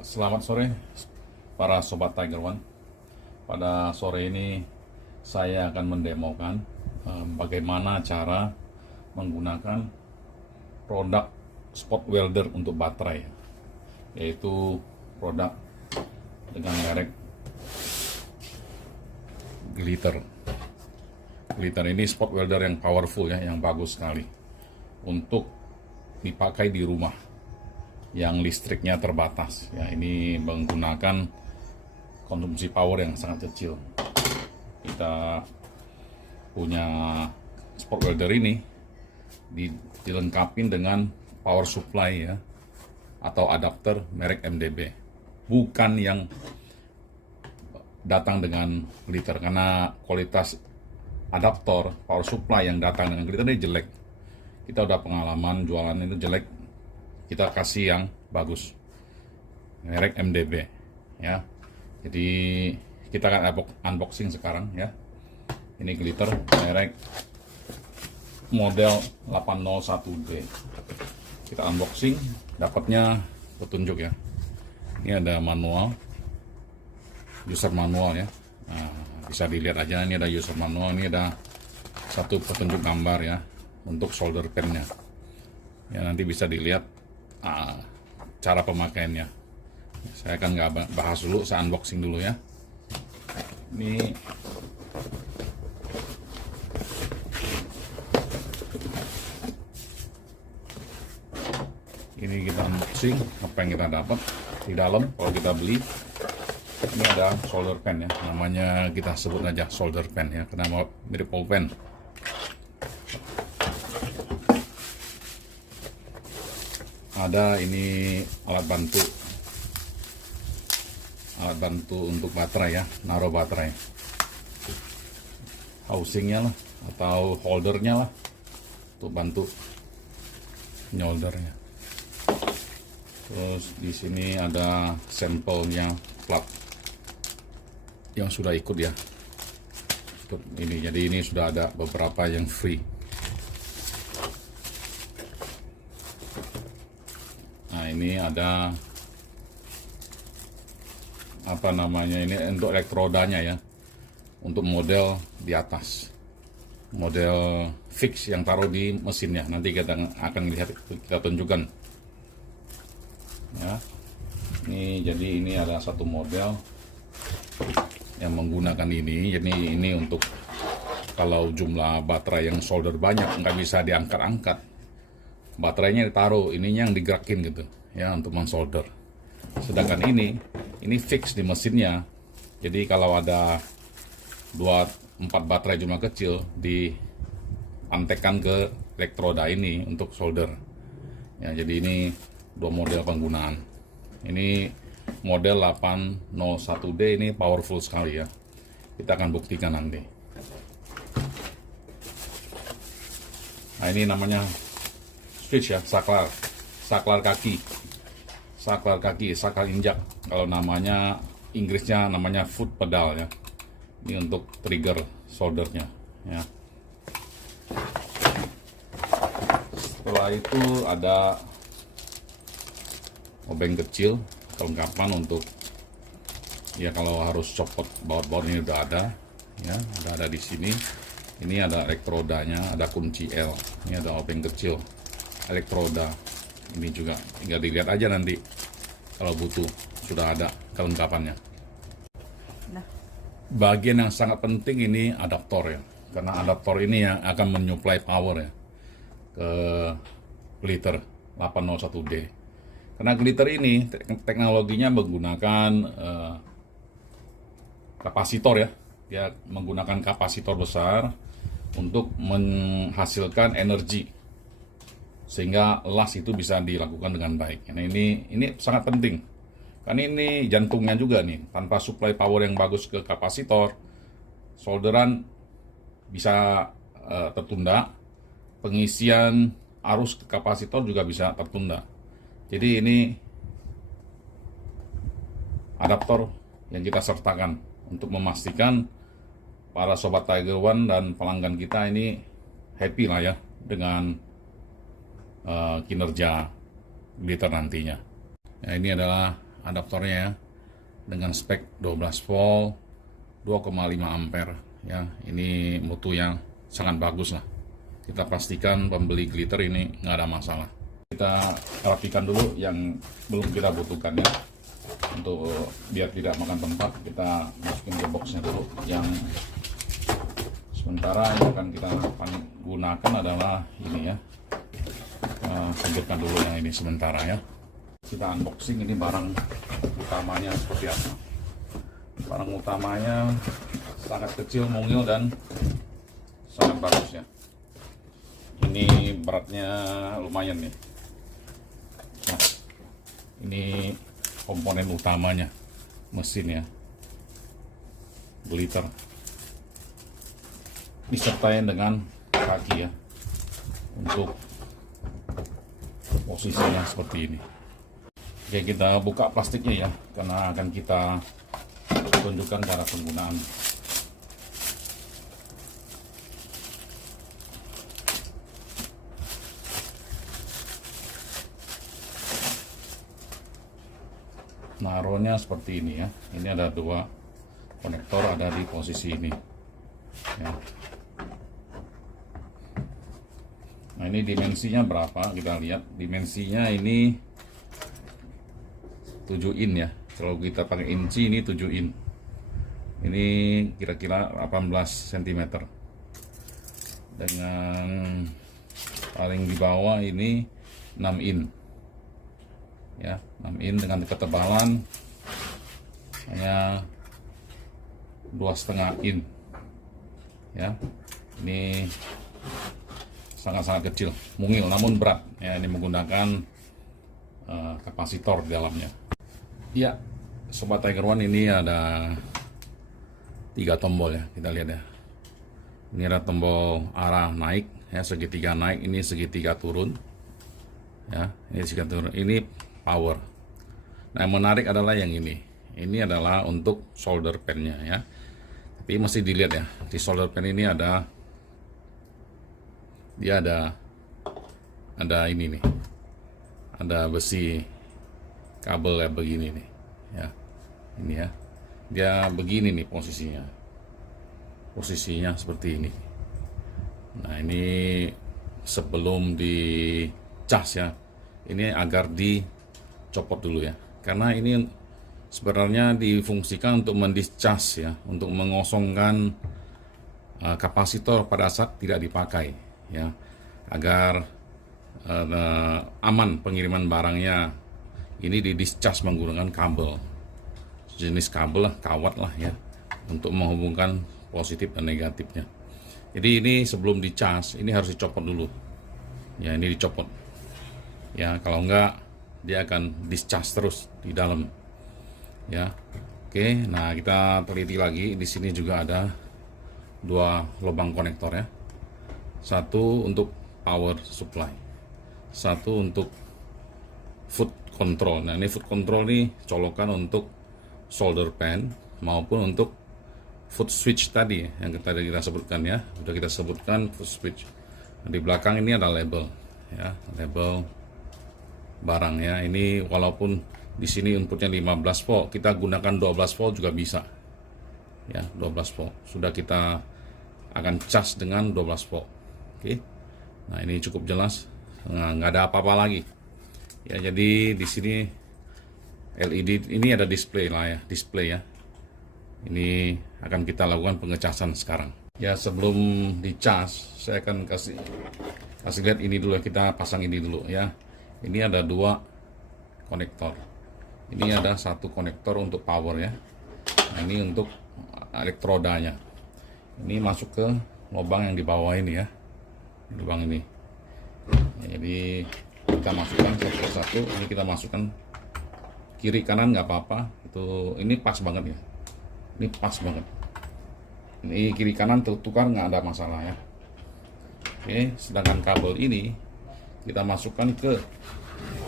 Selamat sore para sobat Tiger One. Pada sore ini saya akan mendemokan bagaimana cara menggunakan produk spot welder untuk baterai, yaitu produk dengan merek Glitter. Glitter ini spot welder yang powerful ya, yang bagus sekali untuk dipakai di rumah yang listriknya terbatas ya. Ini menggunakan konsumsi power yang sangat kecil. Kita punya spot welder ini dilengkapi dengan power supply ya, atau adapter merek MDB, bukan yang datang dengan glitter, karena kualitas adaptor power supply yang datang dengan glitter ini jelek. Kita udah pengalaman jualan itu jelek, kita kasih yang bagus, merek MDB ya. Jadi kita akan unboxing sekarang ya. Ini glitter merek model 801D. Kita unboxing, dapatnya petunjuk ya. Ini ada manual, user manual ya. Nah, bisa dilihat aja, ini ada user manual, ini ada satu petunjuk gambar ya untuk solder pennya ya. Nanti bisa dilihat cara pemakaiannya. Saya akan nggak bahas dulu, saya unboxing dulu ya. Ini kita unboxing apa yang kita dapat di dalam. Kalau kita beli, ini ada solder pen ya, namanya kita sebut aja solder pen ya, karena mirip pulpen. Ada ini alat bantu untuk baterai ya, naruh baterai, housingnya lah atau holdernya lah, untuk bantu nyoldernya. Terus di sini ada sampelnya plat yang sudah ikut ya, ini. Jadi ini sudah ada beberapa yang free. Nah, ini ada apa namanya, ini untuk elektrodanya ya, untuk model di atas, model fix yang taruh di mesinnya. Nanti kita akan lihat, kita tunjukkan ya. Jadi ini ada satu model yang menggunakan ini. Jadi ini untuk kalau jumlah baterai yang solder banyak, nggak bisa diangkat-angkat, baterainya ditaruh, ininya yang digerakin gitu ya untuk mensolder. Sedangkan ini fix di mesinnya. Jadi kalau ada 2-4 baterai jumlah kecil, diantekkan ke elektroda ini untuk solder ya. Jadi ini dua model penggunaan. Ini model 801D, ini powerful sekali ya. Kita akan buktikan nanti. Nah, ini namanya switch ya, saklar kaki, saklar injak. Kalau namanya Inggrisnya namanya foot pedal ya. Ini untuk trigger soldernya ya. Setelah itu ada obeng kecil, kelengkapan untuk ya kalau harus copot baut-baut, ini udah ada ya, udah ada di sini. Ini ada elektrodanya, ada kunci L. Ini ada obeng kecil elektroda. Ini juga tinggal dilihat aja nanti kalau butuh, sudah ada kelengkapannya. Bagian yang sangat penting ini adaptor ya, karena adaptor ini yang akan menyuplai power ya ke glitter 801D. Karena glitter ini teknologinya menggunakan kapasitor ya, dia menggunakan kapasitor besar untuk menghasilkan energi, sehingga las itu bisa dilakukan dengan baik. Nah, ini sangat penting, kan ini jantungnya juga nih. Tanpa supply power yang bagus ke kapasitor, solderan bisa tertunda, pengisian arus ke kapasitor juga bisa tertunda. Jadi ini adaptor yang kita sertakan untuk memastikan para sobat Tiger One dan pelanggan kita ini happy lah ya dengan kinerja glitter nantinya. Nah, ini adalah adaptornya ya, dengan spek 12 volt 2,5 ampere ya. Ini mutu yang sangat bagus lah. Kita pastikan pembeli glitter ini nggak ada masalah. Kita rapikan dulu yang belum kita butuhkan ya. Untuk biar tidak makan tempat, kita masukin ke boxnya dulu. Yang sementara yang akan kita gunakan adalah ini ya. Singkirkan dulu yang ini sementara ya. Kita unboxing ini barang utamanya seperti apa. Barang utamanya sangat kecil, mungil, dan sangat bagus ya. Ini beratnya lumayan nih. Nah, ini komponen utamanya, mesin ya, glitter, disertai dengan kaki ya, untuk posisinya seperti ini. Oke, kita buka plastiknya ya, karena akan kita tunjukkan cara penggunaan. Naruhnya seperti ini ya. Ini ada 2 konektor, ada di posisi ini ya. Nah, ini dimensinya berapa, kita lihat. Dimensinya ini 7 in ya. Kalau kita pakai inci ini 7 in. Ini kira-kira 18 cm. Dengan paling di bawah ini 6 in ya, 6 in dengan ketebalan hanya 2,5 in ya. Ini sangat-sangat kecil, mungil namun berat ya. Ini menggunakan kapasitor di dalamnya ya. Sobat Tiger One, ini ada 3 tombol ya, kita lihat ya. Ini ada tombol arah naik ya, segitiga naik, ini segitiga turun ya, ini segitiga turun, ini power. Nah, yang menarik adalah yang ini. Ini adalah untuk solder pennya ya. Tapi mesti dilihat ya, di solder pen ini ada, dia ada ini nih, ada besi kabel ya, begini nih ya. Ini ya, dia begini nih posisinya seperti ini. Nah, ini sebelum dicas ya, ini agar dicopot dulu ya, karena ini sebenarnya difungsikan untuk mendiscas ya, untuk mengosongkan kapasitor pada saat tidak dipakai ya, agar aman pengiriman barangnya. Ini didiscas menggunakan kabel, jenis kabel lah, kawat lah ya, untuk menghubungkan positif dan negatifnya. Jadi ini sebelum dicas, ini harus dicopot dulu ya. Ini dicopot ya, kalau enggak dia akan discharge terus di dalam ya. Oke, nah kita teliti lagi. Di sini juga ada 2 lubang konektor ya, satu untuk power supply, satu untuk foot control. Nah, ini foot control ini colokan untuk solder pen maupun untuk foot switch tadi yang tadi kita sebutkan ya, sudah kita sebutkan foot switch. Nah, di belakang ini ada label ya, label barang ya. Ini walaupun di sini inputnya 15 volt, kita gunakan 12 volt juga bisa ya, 12 volt. Sudah kita akan cas dengan 12 volt. Oke. Nah, ini cukup jelas, nggak ada apa-apa lagi ya. Jadi di sini LED ini ada display lah ya, display ya. Ini akan kita lakukan pengecasan sekarang ya. Sebelum dicas, saya akan kasih lihat ini dulu, kita pasang ini dulu ya. Ini ada 2 konektor. Ini ada 1 konektor untuk power ya. Nah, ini untuk elektrodanya. Ini masuk ke lubang yang di bawah ini ya, lubang ini ya. Jadi kita masukkan satu persatu. Ini kita masukkan kiri kanan nggak apa-apa, itu ini pas banget ya, ini pas banget. Ini kiri kanan tertukar nggak ada masalah ya. Oke, sedangkan kabel ini kita masukkan ke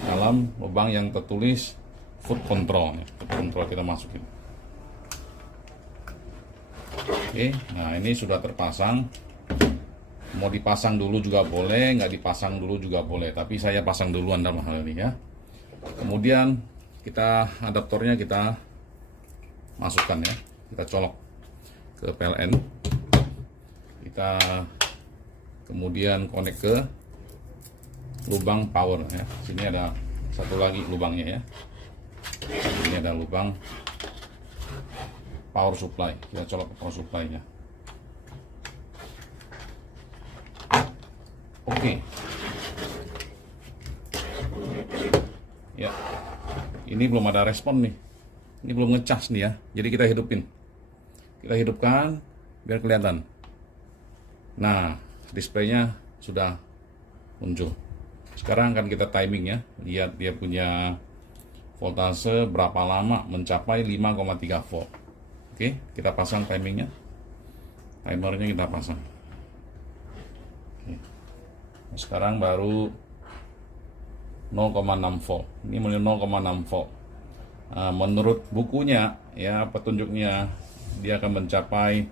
dalam lubang yang tertulis foot control ya. Foot control kita masukin. Oke, nah ini sudah terpasang. Mau dipasang dulu juga boleh, nggak dipasang dulu juga boleh, tapi saya pasang duluan dalam hal ini ya. Kemudian kita adaptornya kita masukkan ya, kita colok ke PLN, kita kemudian connect ke lubang power ya. Sini ada satu lagi lubangnya ya, ini ada lubang power supply, kita colok ke power supply nya. Oke. Ya, ini belum ada respon nih, ini belum ngecas nih ya, jadi kita hidupkan biar kelihatan. Nah, displaynya sudah muncul. Sekarang akan kita timing ya, lihat dia punya voltase berapa lama mencapai 5,3 volt. Oke, kita pasang timingnya, timernya kita pasang. Oke. Sekarang baru 0,6 volt. Ini 0,6 volt. Menurut bukunya ya, petunjuknya dia akan mencapai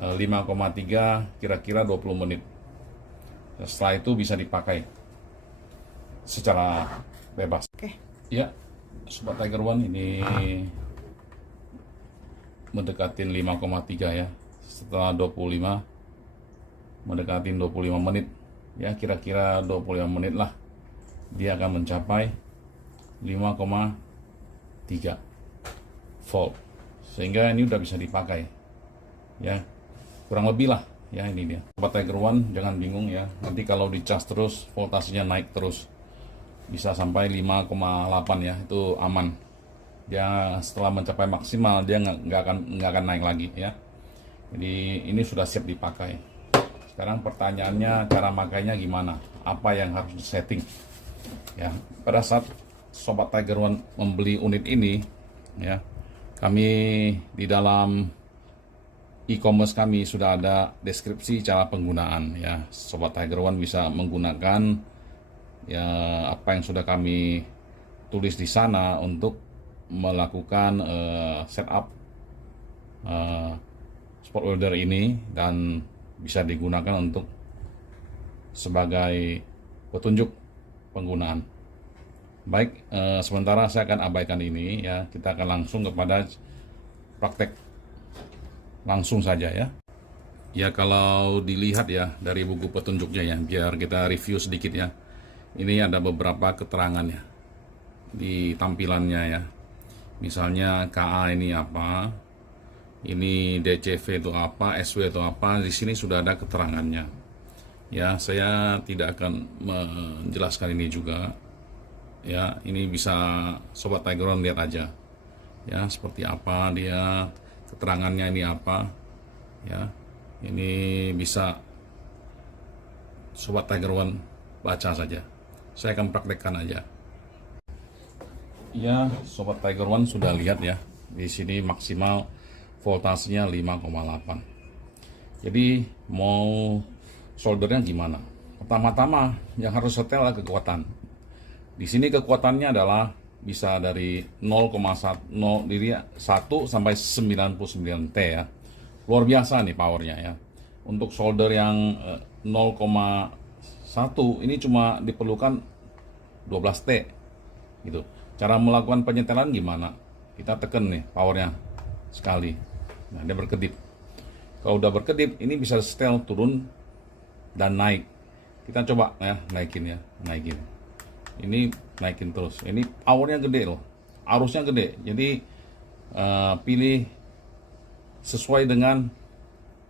5,3 kira-kira 20 menit. Setelah itu bisa dipakai secara bebas. Oke. Ya, Sobat Tiger One, ini mendekatin 5,3 ya. Setelah 25 mendekatin 25 menit. Ya, kira-kira 25 menit lah. Dia akan mencapai 5,3 volt, sehingga ini udah bisa dipakai ya, kurang lebih lah ya. Ini dia Sobat Tiger One, jangan bingung ya, nanti kalau dicas terus voltasenya naik terus bisa sampai 5,8 ya, itu aman. Dia setelah mencapai maksimal dia nggak akan naik lagi ya. Jadi ini sudah siap dipakai. Sekarang pertanyaannya, cara makainya gimana, apa yang harus disetting ya. Pada saat Sobat Tiger One membeli unit ini ya, kami di dalam e-commerce kami sudah ada deskripsi cara penggunaan ya. Sobat Tiger One bisa menggunakan ya apa yang sudah kami tulis di sana untuk melakukan setup spot welder ini, dan bisa digunakan untuk sebagai petunjuk penggunaan. Baik, sementara saya akan abaikan ini ya, kita akan langsung kepada praktek langsung saja ya. Ya, kalau dilihat ya dari buku petunjuknya ya, biar kita review sedikit ya. Ini ada beberapa keterangan ya di tampilannya ya. Misalnya KA ini apa, ini DCV itu apa, SW itu apa, di sini sudah ada keterangannya. Ya, saya tidak akan menjelaskan ini juga. Ya, ini bisa Sobat Tiger One lihat aja. Ya, seperti apa dia, keterangannya ini apa. Ya, ini bisa Sobat Tiger One baca saja. Saya akan praktekkan aja. Ya, Sobat Tiger One sudah lihat ya. Di sini maksimal voltasenya 5,8. Jadi mau soldernya gimana? Pertama-tama yang harus setel adalah kekuatan. Di sini kekuatannya adalah bisa dari 0,1 sampai 99 T ya. Luar biasa nih powernya ya. Untuk solder yang 0,1 ini cuma diperlukan 12 T gitu. Cara melakukan penyetelan gimana? Kita tekan nih powernya sekali. Nah, dia berkedip. Kalau udah berkedip, ini bisa setel turun dan naik. Kita coba ya, naikin. Ini naikin terus. Ini powernya gede loh, arusnya gede. Jadi pilih sesuai dengan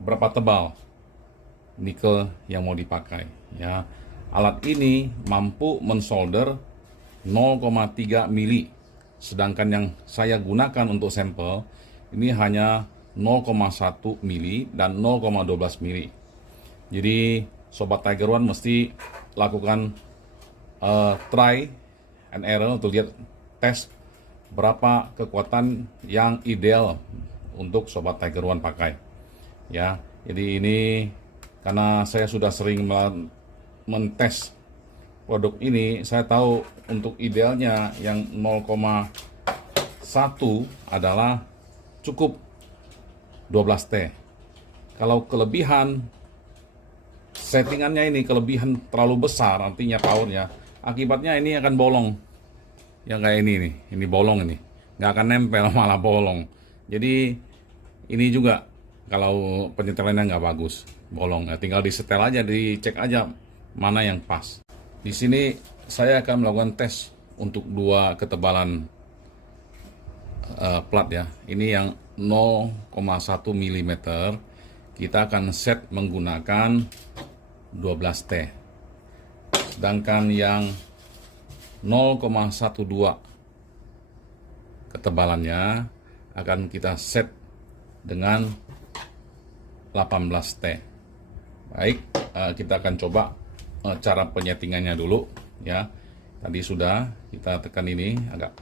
berapa tebal nikel yang mau dipakai ya. Alat ini mampu mensolder 0,3 mili, sedangkan yang saya gunakan untuk sampel ini hanya 0,1 mili dan 0,12 mili. Jadi Sobat Tiger One mesti lakukan try and error untuk lihat tes berapa kekuatan yang ideal untuk Sobat Tiger One pakai ya. Jadi ini karena saya sudah sering mentes produk ini, saya tahu untuk idealnya yang 0,1 adalah cukup 12 T. Kalau kelebihan settingannya ini kelebihan terlalu besar, artinya powernya, akibatnya ini akan bolong yang kayak ini nih, ini bolong ini, nggak akan nempel malah bolong. Jadi ini juga kalau penyetelannya nggak bagus, bolong, ya tinggal disetel aja, dicek aja mana yang pas. Di sini saya akan melakukan tes untuk dua ketebalan plat ya. Ini yang 0,1 mm. Kita akan set menggunakan 12T. Sedangkan yang 0,12 ketebalannya akan kita set dengan 18T. Baik, kita akan coba cara penyetingannya dulu ya. Tadi sudah kita tekan ini, agak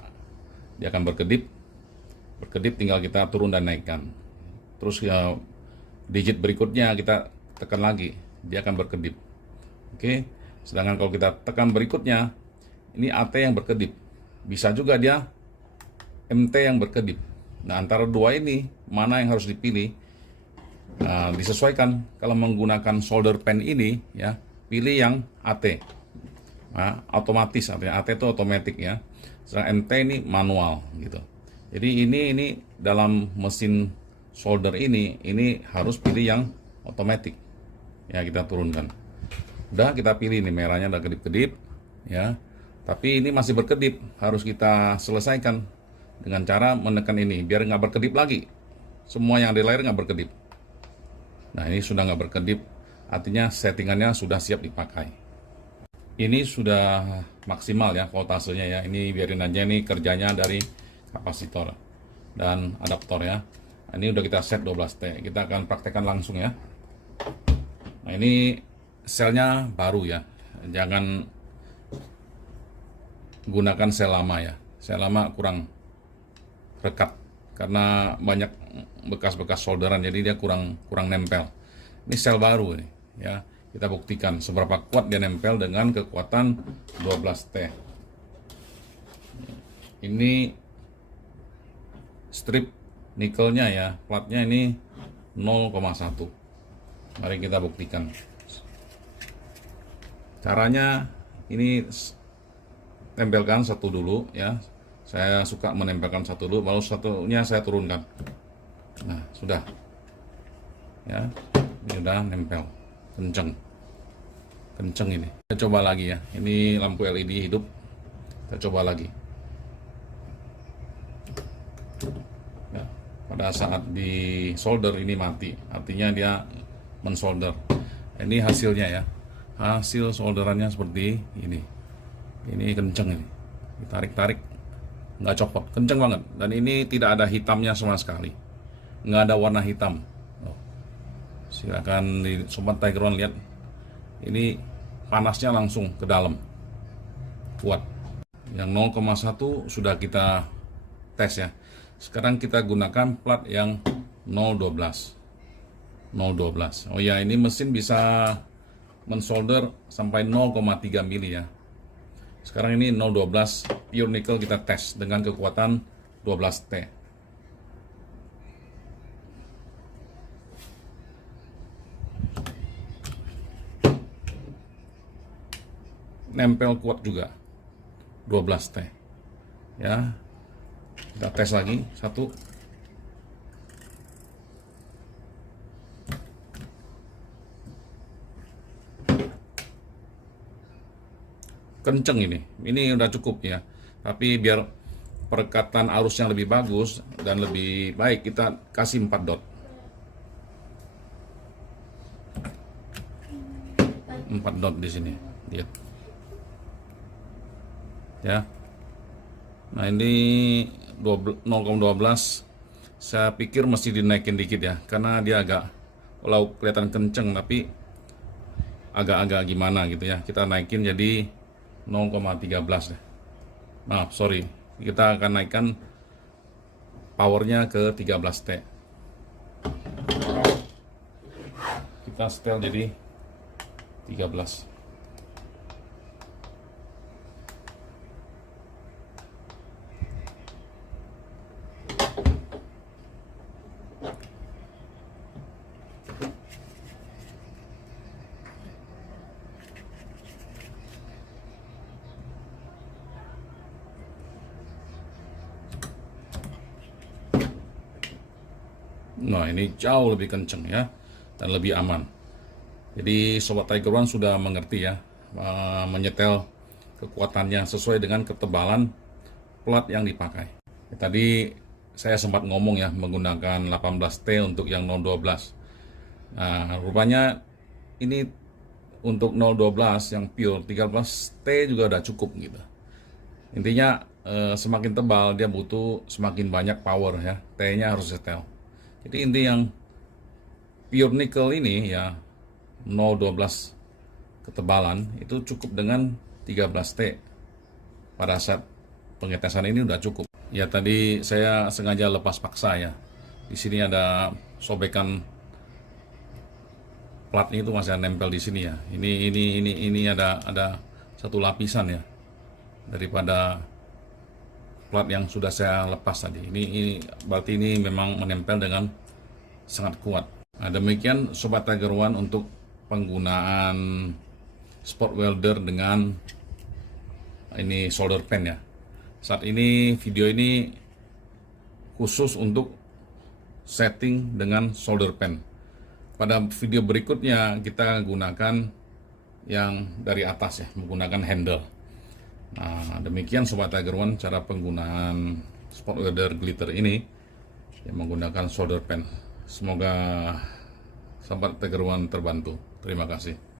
dia akan berkedip tinggal kita turun dan naikkan. Terus digit berikutnya kita tekan lagi, dia akan berkedip. Oke, sedangkan kalau kita tekan berikutnya, ini AT yang berkedip, bisa juga dia MT yang berkedip. Nah, antara dua ini mana yang harus dipilih? Disesuaikan. Kalau menggunakan solder pen ini ya, pilih yang AT. Nah, otomatis, artinya AT itu otomatis ya. Sedangkan MT ini manual gitu. Jadi ini dalam mesin solder ini harus pilih yang otomatis. Ya, kita turunkan. Udah kita pilih ini, merahnya udah kedip-kedip ya. Tapi ini masih berkedip, harus kita selesaikan dengan cara menekan ini biar nggak berkedip lagi. Semua yang di layar nggak berkedip. Nah, ini sudah nggak berkedip, artinya settingannya sudah siap dipakai. Ini sudah maksimal ya voltasenya ya. Ini biarin aja, ini kerjanya dari kapasitor dan adaptor ya. Nah, ini udah kita set 12T. Kita akan praktekkan langsung ya. Nah, ini selnya baru ya. Jangan gunakan sel lama ya. Sel lama kurang rekat karena banyak bekas-bekas solderan, jadi dia kurang nempel. Ini sel baru ini ya. Kita buktikan seberapa kuat dia nempel dengan kekuatan 12T. Ini strip nikelnya ya, platnya ini 0,1. Mari kita buktikan. Caranya ini tempelkan satu dulu ya. Saya suka menempelkan satu dulu, lalu satunya saya turunkan. Nah, sudah. Ya, ini udah nempel. Kenceng ini. Kita coba lagi ya. Ini lampu LED hidup. Kita coba lagi. Ya, pada saat di solder ini mati, artinya dia mensolder. Ini hasilnya ya. Hasil solderannya seperti ini. Ini kenceng ini. Ditarik-tarik nggak copot, kenceng banget. Dan ini tidak ada hitamnya sama sekali, nggak ada warna hitam. Silakan di Sobat Tiger One lihat, ini panasnya langsung ke dalam, kuat. Yang 0,1 sudah kita tes ya. Sekarang kita gunakan plat yang 012. Oh ya, ini mesin bisa mensolder sampai 0,3 mili ya. Sekarang ini 012 pure nickel kita tes dengan kekuatan 12T. Nempel kuat juga 12T. Ya. Kita tes lagi satu. Kenceng ini udah cukup ya. Tapi biar perekatan arus yang lebih bagus dan lebih baik, kita kasih 4 dot. 4 dot di sini, lihat. Ya. Nah, ini 0,12. Saya pikir mesti dinaikin dikit ya, karena dia agak, walau kelihatan kenceng tapi agak-agak gimana gitu ya. Kita naikin jadi 0,13 ya. Maaf, sorry. Kita akan naikkan powernya ke 13T. Kita setel jadi 13. Nah, ini jauh lebih kenceng ya, dan lebih aman. Jadi Sobat Tiger One sudah mengerti ya, menyetel kekuatannya sesuai dengan ketebalan plat yang dipakai. Tadi saya sempat ngomong ya, menggunakan 18T untuk yang 012. Nah, rupanya ini untuk 012 yang pure 13T juga udah cukup gitu. Intinya semakin tebal dia butuh semakin banyak power ya. T-nya harus setel. Jadi inti yang pure nickel ini ya 012 ketebalan itu cukup dengan 13T. Pada saat pengetesan ini udah cukup. Ya tadi saya sengaja lepas paksa ya. Di sini ada sobekan platnya itu masih nempel di sini ya. Ini ada satu lapisan ya daripada plat yang sudah saya lepas tadi. Ini berarti ini memang menempel dengan sangat kuat. Nah, demikian Sobat Tiger One untuk penggunaan spot welder dengan ini solder pen ya. Saat ini video ini khusus untuk setting dengan solder pen. Pada video berikutnya kita gunakan yang dari atas ya, menggunakan handle. Nah, demikian Sobat Tiger One cara penggunaan spot welder glitter ini yang menggunakan solder pen. Semoga Sobat Tiger One terbantu. Terima kasih.